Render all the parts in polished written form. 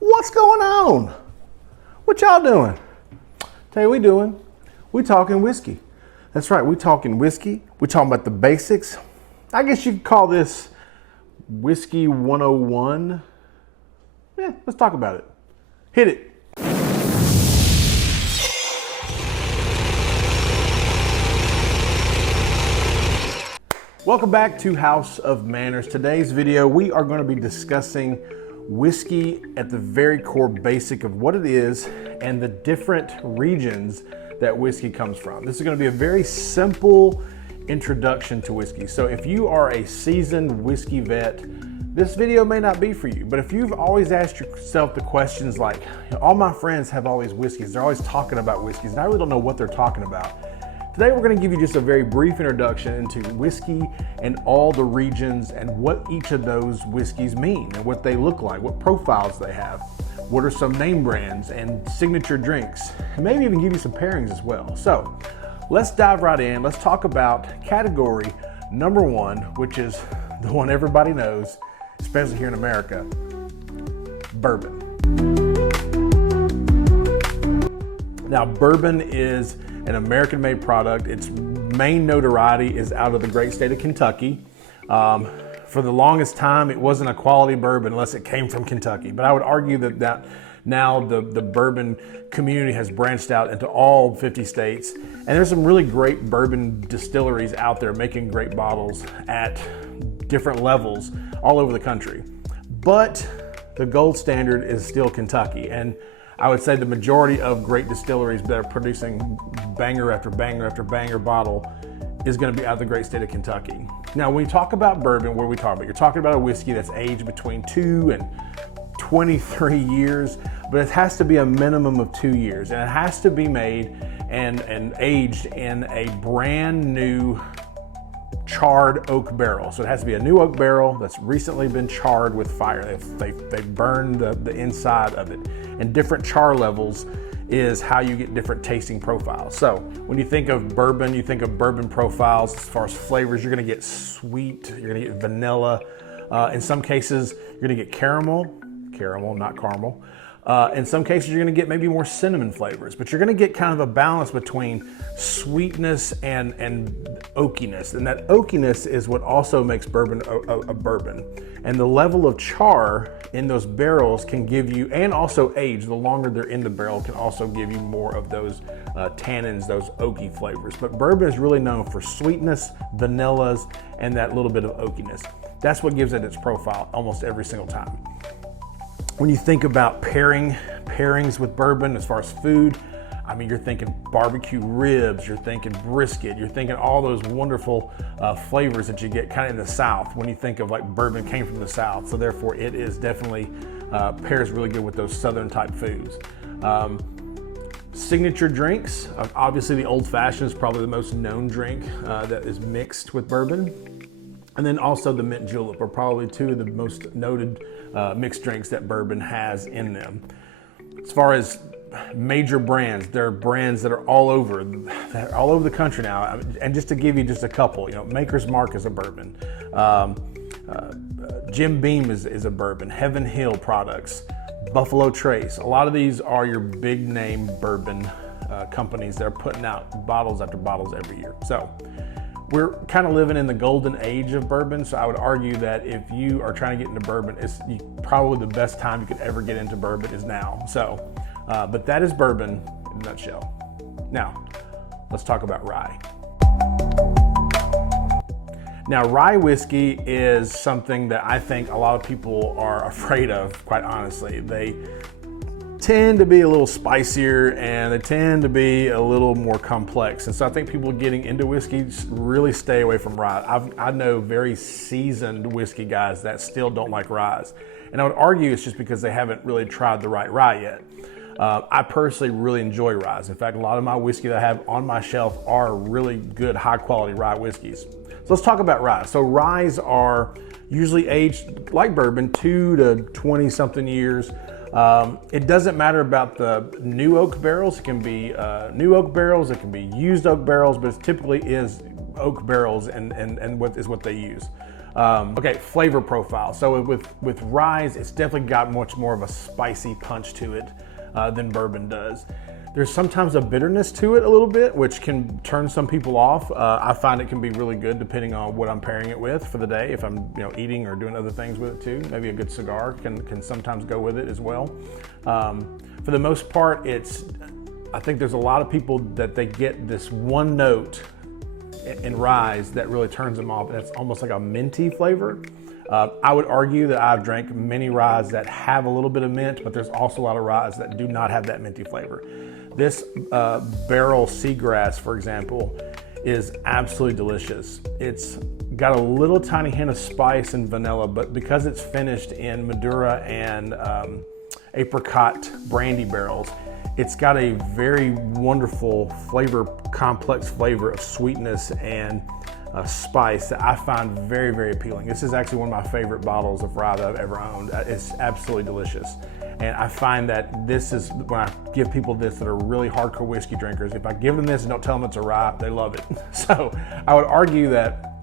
What's going on? What y'all doing? Tell you what we doing. We talking whiskey. That's right, we talking whiskey. We talking about the basics. I guess you could call this Whiskey 101. Yeah, let's talk about it. Hit it. Welcome back to House of Manners. Today's video, we are going to be discussing whiskey at the very core basic of what it is and the different regions that whiskey comes from. This is going to be a very simple introduction to whiskey. So if you are a seasoned whiskey vet, this video may not be for you, but if you've always asked yourself the questions like, all my friends have all these whiskeys, they're always talking about whiskeys, and I really don't know what they're talking about. Today we're going to give you just a very brief introduction into whiskey and all the regions and what each of those whiskeys mean and what they look like, what profiles they have, what are some name brands and signature drinks, and maybe even give you some pairings as well. So let's dive right in. Let's talk about category number one, which is the one everybody knows, especially here in America, bourbon. Now, bourbon is an American-made product. Its main notoriety is out of the great state of Kentucky. For the longest time, it wasn't a quality bourbon unless it came from Kentucky. But I would argue that now the bourbon community has branched out into all 50 states. And there's some really great bourbon distilleries out there making great bottles at different levels all over the country. But the gold standard is still Kentucky. And I would say the majority of great distilleries that are producing banger after banger after banger bottle is going to be out of the great state of Kentucky. Now, when you talk about bourbon, what are we talking about? You're talking about a whiskey that's aged between 2 and 23 years, but it has to be a minimum of 2 years, and it has to be made and aged in a brand new charred oak barrel. So it has to be a new oak barrel that's recently been charred with fire. They've burned the inside of it. And different char levels is how you get different tasting profiles. So when you think of bourbon, you think of bourbon profiles as far as flavors. You're gonna get sweet, you're gonna get vanilla. In some cases, you're gonna get caramel, not caramel. In some cases, you're gonna get maybe more cinnamon flavors, but you're gonna get kind of a balance between sweetness and oakiness. And that oakiness is what also makes bourbon a bourbon. And the level of char in those barrels can give you, and also age, the longer they're in the barrel, can also give you more of those tannins, those oaky flavors. But bourbon is really known for sweetness, vanillas, and that little bit of oakiness. That's what gives it its profile almost every single time. When you think about pairings with bourbon as far as food, I mean, you're thinking barbecue ribs, you're thinking brisket, you're thinking all those wonderful flavors that you get kind of in the South when you think of like bourbon came from the South. So therefore it is definitely pairs really good with those Southern type foods. Signature drinks, obviously the old fashioned is probably the most known drink that is mixed with bourbon. And then also the mint julep are probably two of the most noted mixed drinks that bourbon has in them. As far as major brands, there are brands that are all over the country now. And just to give you just a couple, Maker's Mark is a bourbon. Jim Beam is a bourbon. Heaven Hill products, Buffalo Trace. A lot of these are your big name bourbon companies that are putting out bottles after bottles every year. So we're kind of living in the golden age of bourbon, so I would argue that if you are trying to get into bourbon, it's probably the best time you could ever get into bourbon is now. So, but that is bourbon in a nutshell. Now, let's talk about rye. Now, rye whiskey is something that I think a lot of people are afraid of, quite honestly. They tend to be a little spicier and they tend to be a little more complex. And so I think people getting into whiskey really stay away from rye. I know very seasoned whiskey guys that still don't like rye. And I would argue it's just because they haven't really tried the right rye yet. I personally really enjoy rye. In fact, a lot of my whiskey that I have on my shelf are really good, high quality rye whiskeys. So let's talk about rye. So ryes are usually aged like bourbon, 2 to 20 something years. It doesn't matter about the new oak barrels. It can be new oak barrels, it can be used oak barrels, but it typically is oak barrels and what they use. Okay, flavor profile. So with ryes, it's definitely got much more of a spicy punch to it than bourbon does. There's sometimes a bitterness to it a little bit, which can turn some people off. I find it can be really good depending on what I'm pairing it with for the day. If I'm eating or doing other things with it too, maybe a good cigar can sometimes go with it as well. For the most part, I think there's a lot of people that they get this one note in ryes that really turns them off. That's almost like a minty flavor. I would argue that I've drank many ryes that have a little bit of mint, but there's also a lot of ryes that do not have that minty flavor. This barrel seagrass, for example, is absolutely delicious. It's got a little tiny hint of spice and vanilla, but because it's finished in Madura and apricot brandy barrels, it's got a very wonderful flavor, complex flavor of sweetness and spice that I find very, very appealing. This is actually one of my favorite bottles of rye that I've ever owned. It's absolutely delicious. And I find that this is, when I give people this that are really hardcore whiskey drinkers, if I give them this and don't tell them it's a rye, they love it. So I would argue that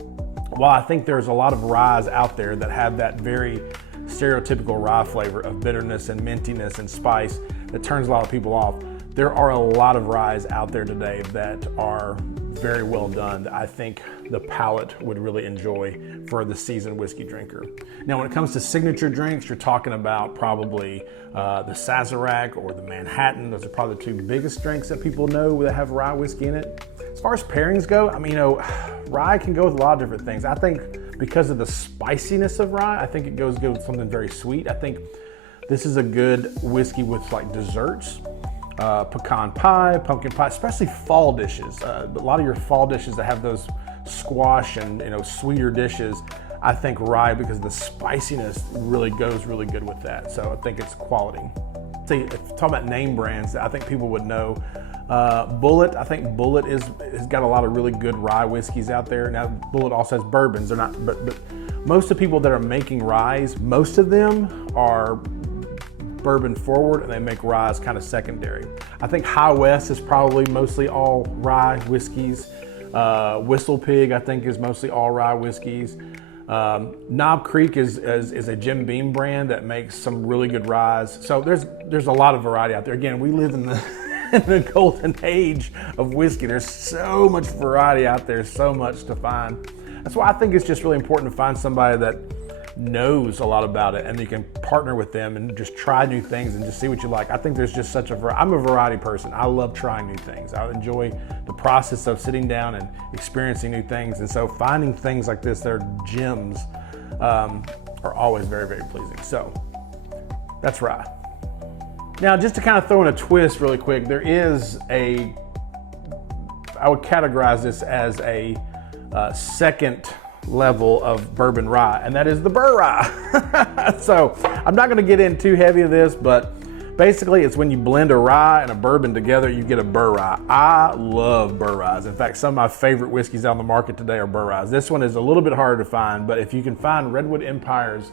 while I think there's a lot of ryes out there that have that very stereotypical rye flavor of bitterness and mintiness and spice that turns a lot of people off, there are a lot of ryes out there today that are very well done that I think the palate would really enjoy for the seasoned whiskey drinker. Now, when it comes to signature drinks, you're talking about probably the Sazerac or the Manhattan. Those are probably the two biggest drinks that people know that have rye whiskey in it. As far as pairings go, I mean, rye can go with a lot of different things. I think because of the spiciness of rye, I think it goes good with something very sweet. I think this is a good whiskey with like desserts. Pecan pie, pumpkin pie, especially fall dishes. A lot of your fall dishes that have those squash and sweeter dishes, I think rye, because the spiciness really goes really good with that. So I think it's quality. See, if you talk about name brands that I think people would know, Bulleit. I think Bulleit has got a lot of really good rye whiskeys out there. Now Bulleit also has bourbons. They're not, but most of the people that are making ryes, most of them are bourbon forward and they make ryes kind of secondary. I think High West is probably mostly all rye whiskeys. Whistle Pig, I think, is mostly all rye whiskeys. Knob Creek is a Jim Beam brand that makes some really good ryes. So there's a lot of variety out there. Again, we live in the golden age of whiskey. There's so much variety out there, so much to find. That's why I think it's just really important to find somebody that knows a lot about it and you can partner with them and just try new things and just see what you like. I think there's just such I'm a variety person. I love trying new things. I enjoy the process of sitting down and experiencing new things. And so finding things like this that are gems are always very, very pleasing. So that's rye. Now, just to kind of throw in a twist really quick, there is I would categorize this as a second level of bourbon rye, and that is the Burr rye. So I'm not going to get in too heavy of this, but basically it's when you blend a rye and a bourbon together, you get a Burr rye. I love Burr ryes. In fact, some of my favorite whiskeys on the market today are Burr ryes. This one is a little bit harder to find, but if you can find Redwood Empire's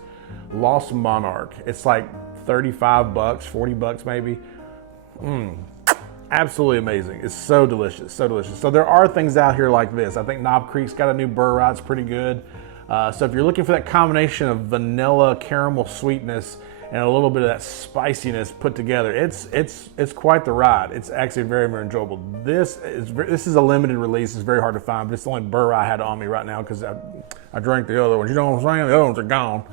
Lost Monarch, it's like $35, $40 maybe. Absolutely amazing. It's so delicious, so delicious. So there are things out here like this. I think Knob Creek's got a new Burr rye. It's pretty good. So if you're looking for that combination of vanilla caramel sweetness and a little bit of that spiciness put together, it's quite the ride. It's actually very, very enjoyable. This is a limited release. It's very hard to find, but it's the only Burr rye I had on me right now because I drank the other ones. You know what I'm saying? The other ones are gone.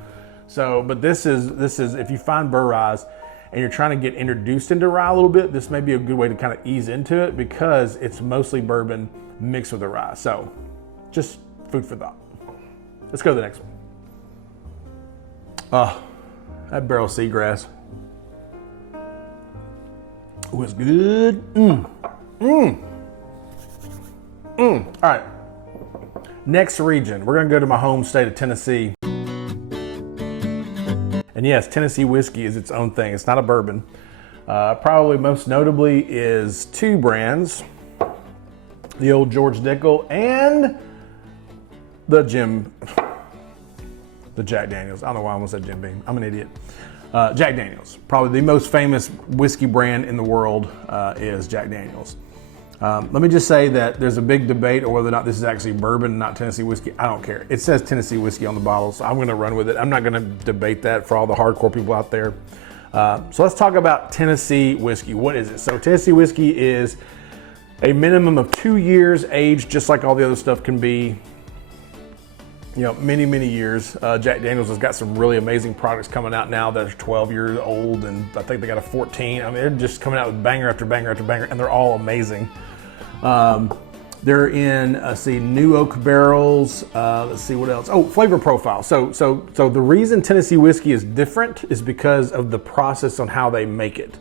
So, but this is if you find Burr ryes and you're trying to get introduced into rye a little bit, this may be a good way to kind of ease into it because it's mostly bourbon mixed with a rye. So just food for thought. Let's go to the next one. Oh, that barrel seagrass was good. All right, next region. We're gonna go to my home state of Tennessee. And yes, Tennessee whiskey is its own thing. It's not a bourbon. Probably most notably is two brands, the old George Dickel and the Jack Daniels. I don't know why I almost said Jim Beam. I'm an idiot. Jack Daniels, probably the most famous whiskey brand in the world is Jack Daniels. Let me just say that there's a big debate on whether or not this is actually bourbon, not Tennessee whiskey. I don't care. It says Tennessee whiskey on the bottle, so I'm going to run with it. I'm not going to debate that for all the hardcore people out there. So let's talk about Tennessee whiskey. What is it? So Tennessee whiskey is a minimum of 2 years aged, just like all the other stuff can be. You know, many, many years. Jack Daniels has got some really amazing products coming out now that are 12 years old, and I think they got a 14. I mean, they're just coming out with banger after banger after banger, and they're all amazing. They're in, new oak barrels. Let's see what else. Oh, flavor profile. So the reason Tennessee whiskey is different is because of the process on how they make it.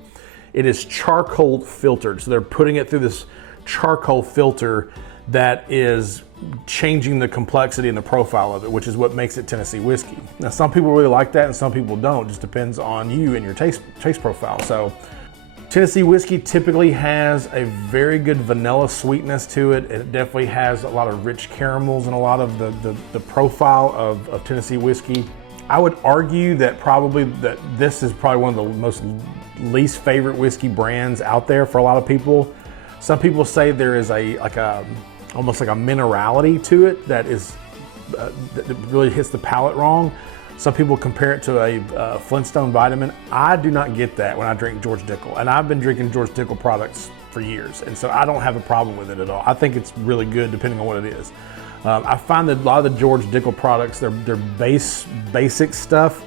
It is charcoal filtered. So they're putting it through this charcoal filter that is changing the complexity and the profile of it, which is what makes it Tennessee whiskey. Now, some people really like that and some people don't. It just depends on you and your taste profile. So Tennessee whiskey typically has a very good vanilla sweetness to it. It definitely has a lot of rich caramels and a lot of the profile of Tennessee whiskey. I would argue that this is probably one of the most least favorite whiskey brands out there for a lot of people. Some people say there is almost like a minerality to it that really hits the palate wrong. Some people compare it to a Flintstone vitamin. I do not get that when I drink George Dickel, and I've been drinking George Dickel products for years, and so I don't have a problem with it at all. I think it's really good depending on what it is. I find that a lot of the George Dickel products, their basic stuff,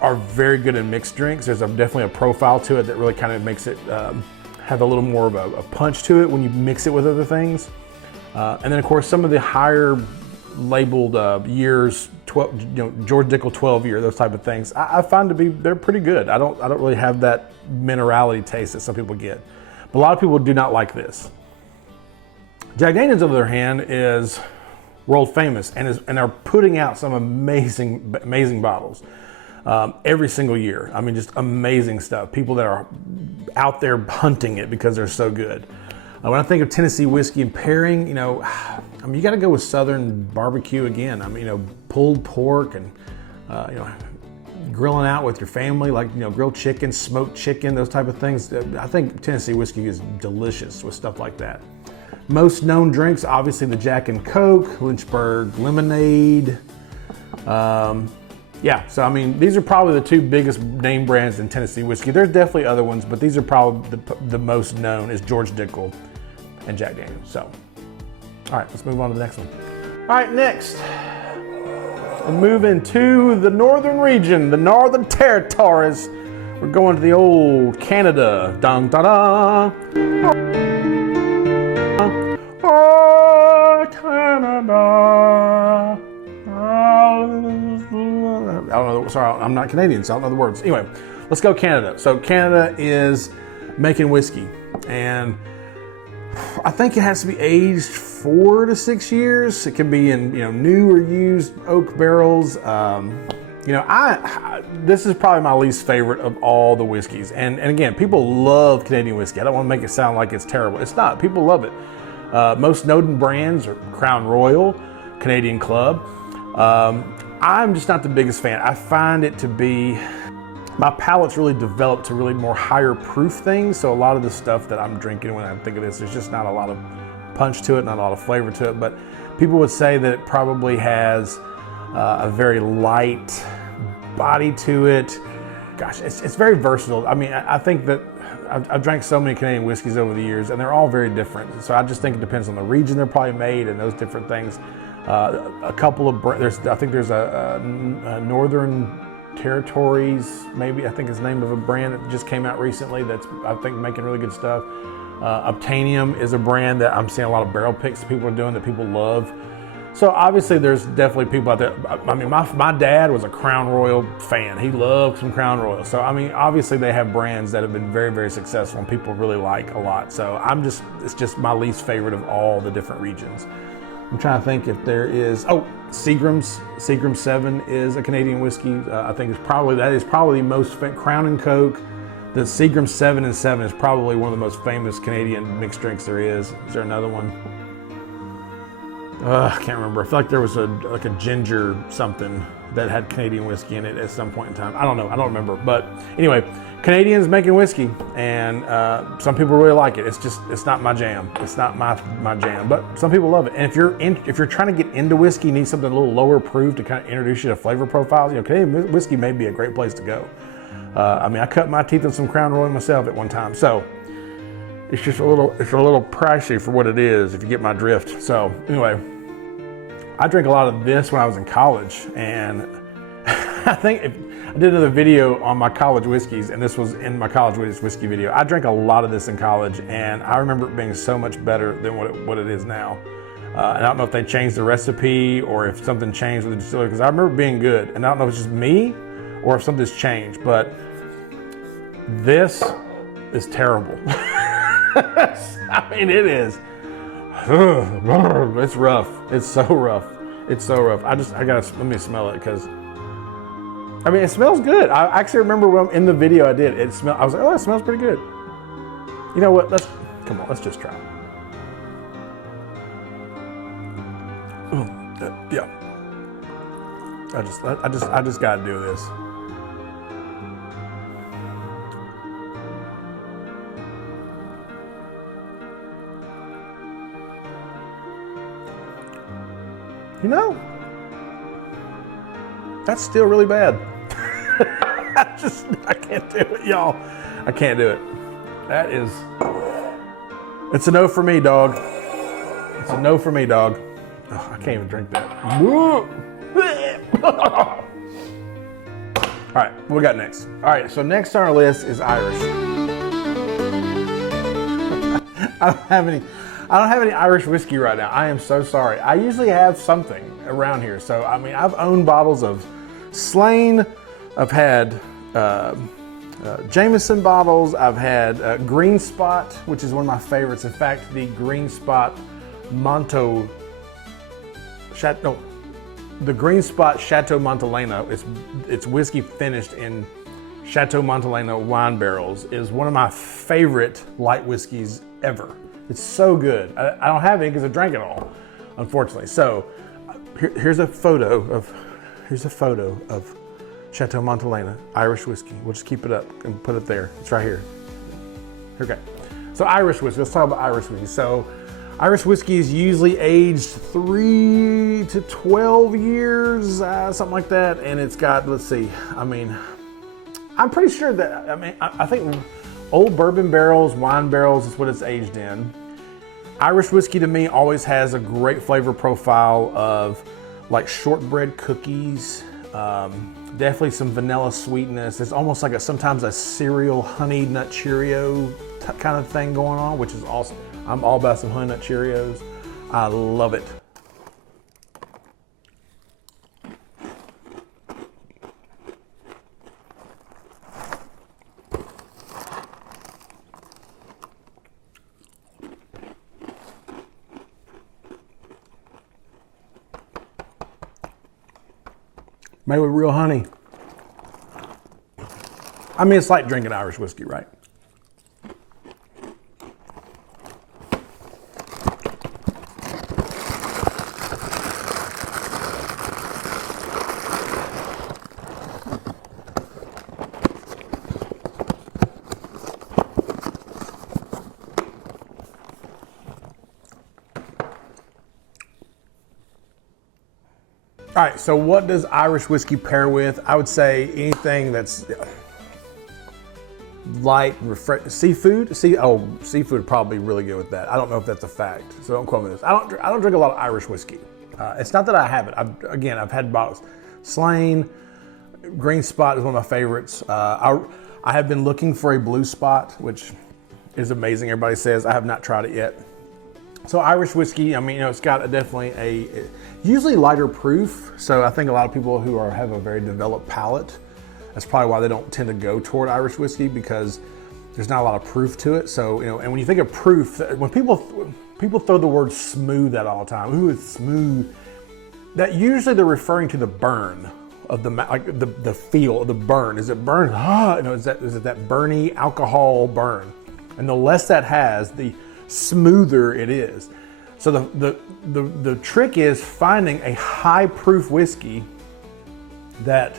are very good in mixed drinks. There's definitely a profile to it that really kind of makes it have a little more of a punch to it when you mix it with other things. And then of course some of the higher labeled years, George Dickel 12 year, those type of things, I find they're pretty good. I don't really have that minerality taste that some people get. But a lot of people do not like this. Jack Daniels, on the other hand, is world famous and are putting out some amazing bottles every single year. I mean, just amazing stuff. People that are out there hunting it because they're so good. When I think of Tennessee whiskey and pairing, you got to go with Southern barbecue again. Pulled pork and, grilling out with your family, like, grilled chicken, smoked chicken, those type of things. I think Tennessee whiskey is delicious with stuff like that. Most known drinks, obviously the Jack and Coke, Lynchburg lemonade. These are probably the two biggest name brands in Tennessee whiskey. There's definitely other ones, but these are probably the most known is George Dickel and Jack Daniels. So, all right, let's move on to the next one. All right, next, we're moving to the northern region, the Northern Territories. We're going to the old Canada. Dun, da, da. Oh, Canada. I don't know. Sorry, I'm not Canadian, so I don't know the words. Anyway, let's go Canada. So Canada is making whiskey, and I think it has to be aged 4 to 6 years. It can be in new or used oak barrels. This is probably my least favorite of all the whiskeys. And again, people love Canadian whiskey. I don't want to make it sound like it's terrible. It's not. People love it. Most known brands are Crown Royal, Canadian Club. I'm just not the biggest fan. I find it to be, my palate's really developed to really more higher proof things. So a lot of the stuff that I'm drinking when I think of this, there's just not a lot of punch to it, not a lot of flavor to it. But people would say that it probably has a very light body to it. Gosh, it's very versatile. I mean, I think that I've drank so many Canadian whiskeys over the years, and they're all very different. So I just think it depends on the region they're probably made and those different things. A couple of I think there's a Northern Territories, maybe I think is the name of a brand that just came out recently that's I think making really good stuff. Obtainium is a brand that I'm seeing a lot of barrel picks that people are doing that people love. So obviously there's definitely people out there. I mean, my dad was a Crown Royal fan. He loved some Crown Royal. So I mean, obviously they have brands that have been very, very successful and people really like a lot. So it's just my least favorite of all the different regions. I'm trying to think if there is, Seagram's 7 is a Canadian whiskey. I think that is probably the most, Crown and Coke. The Seagram's 7 and 7 is probably one of the most famous Canadian mixed drinks there is. Is there another one? I can't remember. I feel like there was a ginger something. that had Canadian whiskey in it at some point in time. I don't know, I don't remember. But anyway, Canadians making whiskey, and some people really like it. It's not my jam. It's not my jam, but some people love it. And if you're trying to get into whiskey, you need something a little lower proof to kind of introduce you to flavor profiles. You know, Canadian whiskey may be a great place to go. I mean, I cut my teeth on some Crown Royal myself at one time, so it's just a little pricey for what it is, if you get my drift. So anyway, I drank a lot of this when I was in college, and I think I did another video on my college whiskeys, and this was in my college whiskey video. I drank a lot of this in college, and I remember it being so much better than what it is now. And I don't know if they changed the recipe or if something changed with the distillery, because I remember it being good, and I don't know if it's just me or if something's changed, but this is terrible. I mean, it is. It's rough. It's so rough. It's so rough. Let me smell it, because I mean, it smells good. I actually remember when in the video I did, I was like, oh, it smells pretty good. You know what? Let's just try it. Yeah. I just gotta do this. You know, that's still really bad. I can't do it, y'all. I can't do it. It's a no for me, dog. It's a no for me, dog. Oh, I can't even drink that. All right, what we got next? All right, so next on our list is Irish. I don't have any Irish whiskey right now. I am so sorry. I usually have something around here. So, I mean, I've owned bottles of Slane. I've had Jameson bottles. I've had Green Spot, which is one of my favorites. In fact, the Green Spot the Green Spot Chateau Montelena, it's whiskey finished in Chateau Montelena wine barrels, is one of my favorite light whiskeys ever. It's so good. I don't have any because I drank it all, unfortunately. So here's a photo of Chateau Montelena Irish whiskey. We'll just keep it up and put it there. It's right here. Okay. So Irish whiskey. Let's talk about Irish whiskey. So Irish whiskey is usually aged 3 to 12 years, something like that. And it's got, let's see. I mean, I'm pretty sure that. I think old bourbon barrels, wine barrels is what it's aged in. Irish whiskey to me always has a great flavor profile of like shortbread cookies, definitely some vanilla sweetness. It's almost like sometimes a cereal honey nut Cheerio kind of thing going on, which is awesome. I'm all about some honey nut Cheerios. I love it. Made with real honey. I mean, it's like drinking Irish whiskey, right? All right, so what does Irish whiskey pair with? I would say anything that's light, seafood. Seafood would probably be really good with that. I don't know if that's a fact, so don't quote me this. I don't drink a lot of Irish whiskey. It's not that I haven't. I've had bottles. Slane, Green Spot is one of my favorites. I have been looking for a Blue Spot, which is amazing. Everybody says. I have not tried it yet. So Irish whiskey, I mean, it's got definitely usually lighter proof. So I think a lot of people who have a very developed palate, that's probably why they don't tend to go toward Irish whiskey, because there's not a lot of proof to it. So, and when you think of proof, when people throw the word smooth out all the time, ooh, it's smooth, that usually they're referring to the burn of the feel of the burn. Is it burn? Is it that burny alcohol burn? And the less that has, the smoother it is. So the trick is finding a high proof whiskey that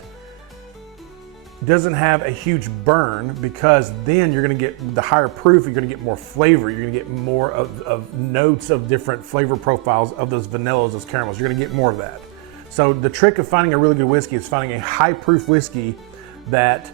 doesn't have a huge burn, because then you're gonna get the higher proof, you're gonna get more flavor, you're gonna get more of notes of different flavor profiles of those vanillas, those caramels. You're gonna get more of that. So the trick of finding a really good whiskey is finding a high proof whiskey that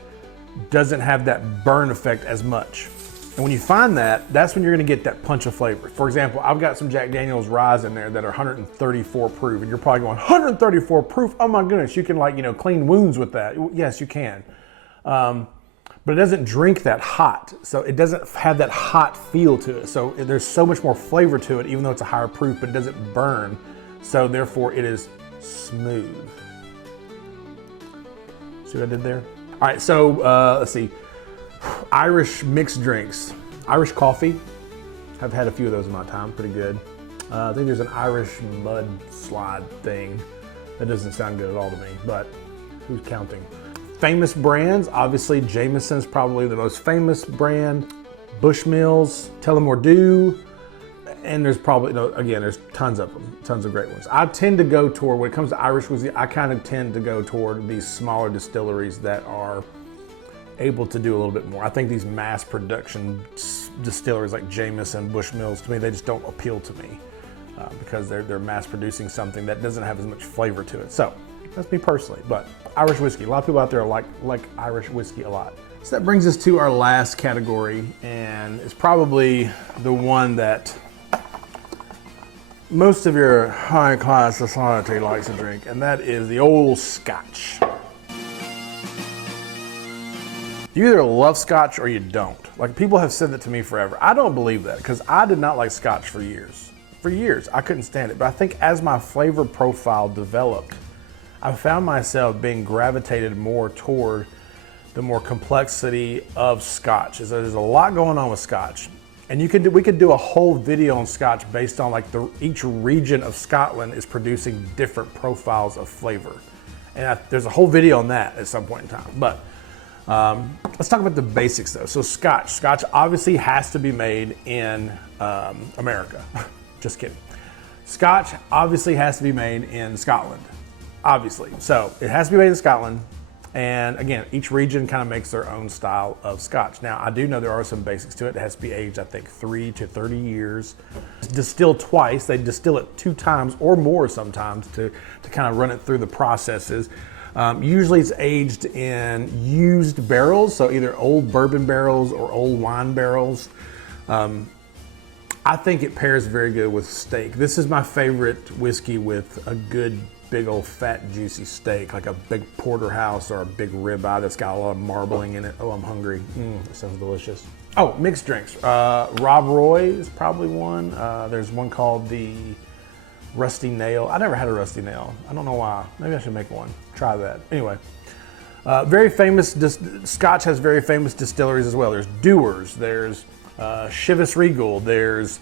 doesn't have that burn effect as much. And when you find that, that's when you're gonna get that punch of flavor. For example, I've got some Jack Daniel's Rye in there that are 134 proof, and you're probably going, 134 proof? Oh my goodness, you can clean wounds with that. Yes, you can. But it doesn't drink that hot. So it doesn't have that hot feel to it. So there's so much more flavor to it, even though it's a higher proof, but it doesn't burn. So therefore it is smooth. See what I did there? All right, so let's see. Irish mixed drinks. Irish coffee. I've had a few of those in my time, pretty good. I think there's an Irish mudslide thing. That doesn't sound good at all to me, but who's counting? Famous brands, obviously Jameson's probably the most famous brand. Bushmills, Tullamore Dew, and there's probably, again, there's tons of them, tons of great ones. I tend to go toward, when it comes to Irish whiskey, I kind of tend to go toward these smaller distilleries that are able to do a little bit more. I think these mass production distilleries like Jameson, Bushmills, to me, they just don't appeal to me because they're mass producing something that doesn't have as much flavor to it. So that's me personally, but Irish whiskey, a lot of people out there like Irish whiskey a lot. So that brings us to our last category, and it's probably the one that most of your high class society likes to drink, and that is the old Scotch. You either love Scotch or you don't. Like, people have said that to me forever. I don't believe that, because I did not like Scotch for years. For years, I couldn't stand it. But I think as my flavor profile developed, I found myself being gravitated more toward the more complexity of Scotch. There's a lot going on with Scotch. And we could do a whole video on Scotch based on each region of Scotland is producing different profiles of flavor. And there's a whole video on that at some point in time. But let's talk about the basics though. So Scotch. Scotch obviously has to be made in America. Just kidding. Scotch obviously has to be made in Scotland. Obviously. So it has to be made in Scotland. And again, each region kind of makes their own style of Scotch. Now, I do know there are some basics to it. It has to be aged, I think, 3 to 30 years. It's distilled twice. They distill it 2 times or more sometimes to kind of run it through the processes. Usually it's aged in used barrels, so either old bourbon barrels or old wine barrels. I think it pairs very good with steak. This is my favorite whiskey with a good big old fat juicy steak, like a big porterhouse or a big ribeye that's got a lot of marbling in it. Oh, I'm hungry. That sounds delicious. Oh, mixed drinks. Rob Roy is probably one. There's one called the Rusty Nail. I never had a Rusty Nail. I don't know why. Maybe I should make one. Try that. Anyway, very famous. Scotch has very famous distilleries as well. There's Dewar's. There's Chivas Regal. There's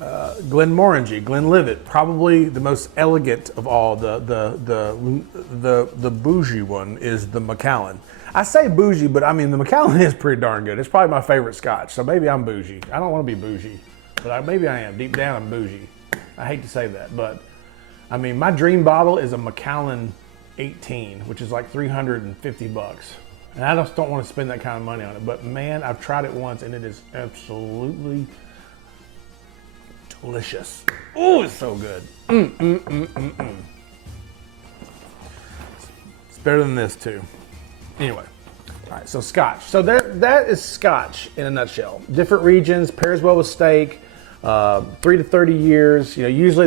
Glenmorangie, Glenlivet, probably the most elegant of all. The bougie one is the Macallan. I say bougie, but I mean the Macallan is pretty darn good. It's probably my favorite Scotch, so maybe I'm bougie. I don't want to be bougie, but maybe I am. Deep down, I'm bougie. I hate to say that, but I mean my dream bottle is a Macallan 18, which is like $350, and I just don't want to spend that kind of money on it. But man, I've tried it once, and it is absolutely delicious. Oh, it's so good. It's better than this too. Anyway, all right, so Scotch. So that is Scotch in a nutshell. Different regions, pairs well with steak, 3 to 30 years. Usually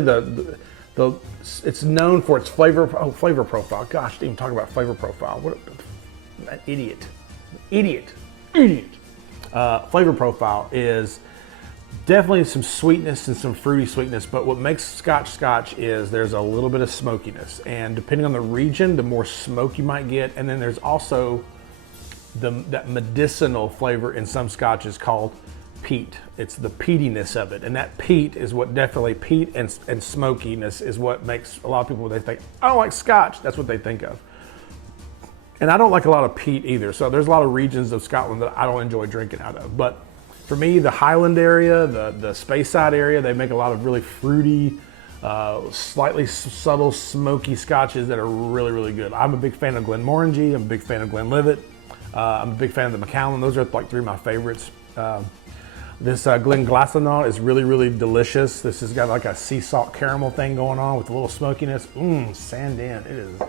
it's known for its flavor profile. Gosh, didn't even talk about flavor profile. What an idiot. Flavor profile is definitely some sweetness and some fruity sweetness, but what makes Scotch is there's a little bit of smokiness, and depending on the region, the more smoke you might get. And then there's also that medicinal flavor in some Scotches called peat. It's the peatiness of it, and that peat is what definitely peat and smokiness is what makes a lot of people, when they think, I don't like Scotch, that's what they think of. And I don't like a lot of peat either, so there's a lot of regions of Scotland that I don't enjoy drinking out of. But for me, the Highland area, the Speyside area, they make a lot of really fruity, slightly subtle smoky scotches that are really, really good. I'm a big fan of Glenmorangie. I'm a big fan of Glenlivet. I'm a big fan of the Macallan. Those are like 3 of my favorites. This Glenglassaugh is really, really delicious. This has got like a sea salt caramel thing going on with a little smokiness. Sandan, it is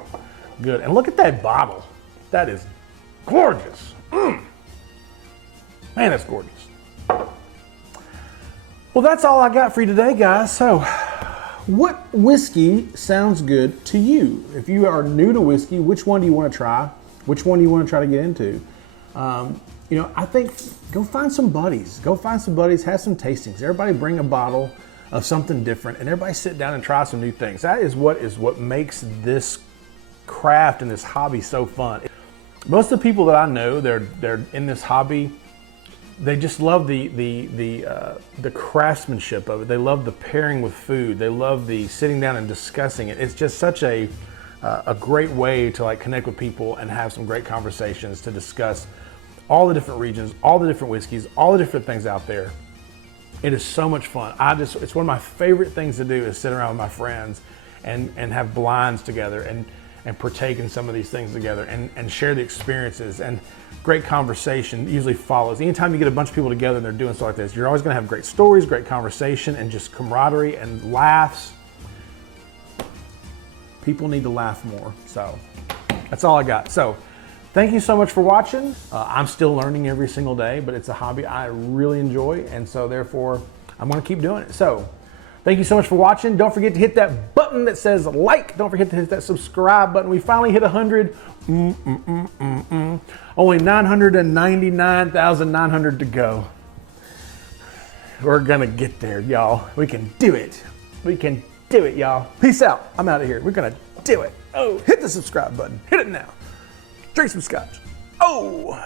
good. And look at that bottle. That is gorgeous. Man, that's gorgeous. Well, that's all I got for you today, guys. So, what whiskey sounds good to you? If you are new to whiskey, which one do you want to try? Which one do you want to try to get into? You know, I think go find some buddies. Go find some buddies, have some tastings. Everybody bring a bottle of something different, and everybody sit down and try some new things. That is what makes this craft and this hobby so fun. Most of the people that I know, they're in this hobby. They just love the craftsmanship of it. They love the pairing with food. They love the sitting down and discussing it. It's just such a great way to like connect with people and have some great conversations to discuss all the different regions, all the different whiskeys, all the different things out there. It is so much fun. It's one of my favorite things to do is sit around with my friends and have blinds together and partake in some of these things together and share the experiences, and great conversation usually follows. Anytime you get a bunch of people together and they're doing stuff like this, you're always gonna have great stories, great conversation, and just camaraderie and laughs. People need to laugh more. So that's all I got. So thank you so much for watching. I'm still learning every single day, but it's a hobby I really enjoy, and so therefore I'm gonna keep doing it. So thank you so much for watching. Don't forget to hit that button that says like. Don't forget to hit that subscribe button. We finally hit 100. Only 999,900 to go. We're gonna get there, y'all. We can do it. We can do it, y'all. Peace out. I'm out of here. We're gonna do it. Oh, hit the subscribe button. Hit it now. Drink some scotch. Oh.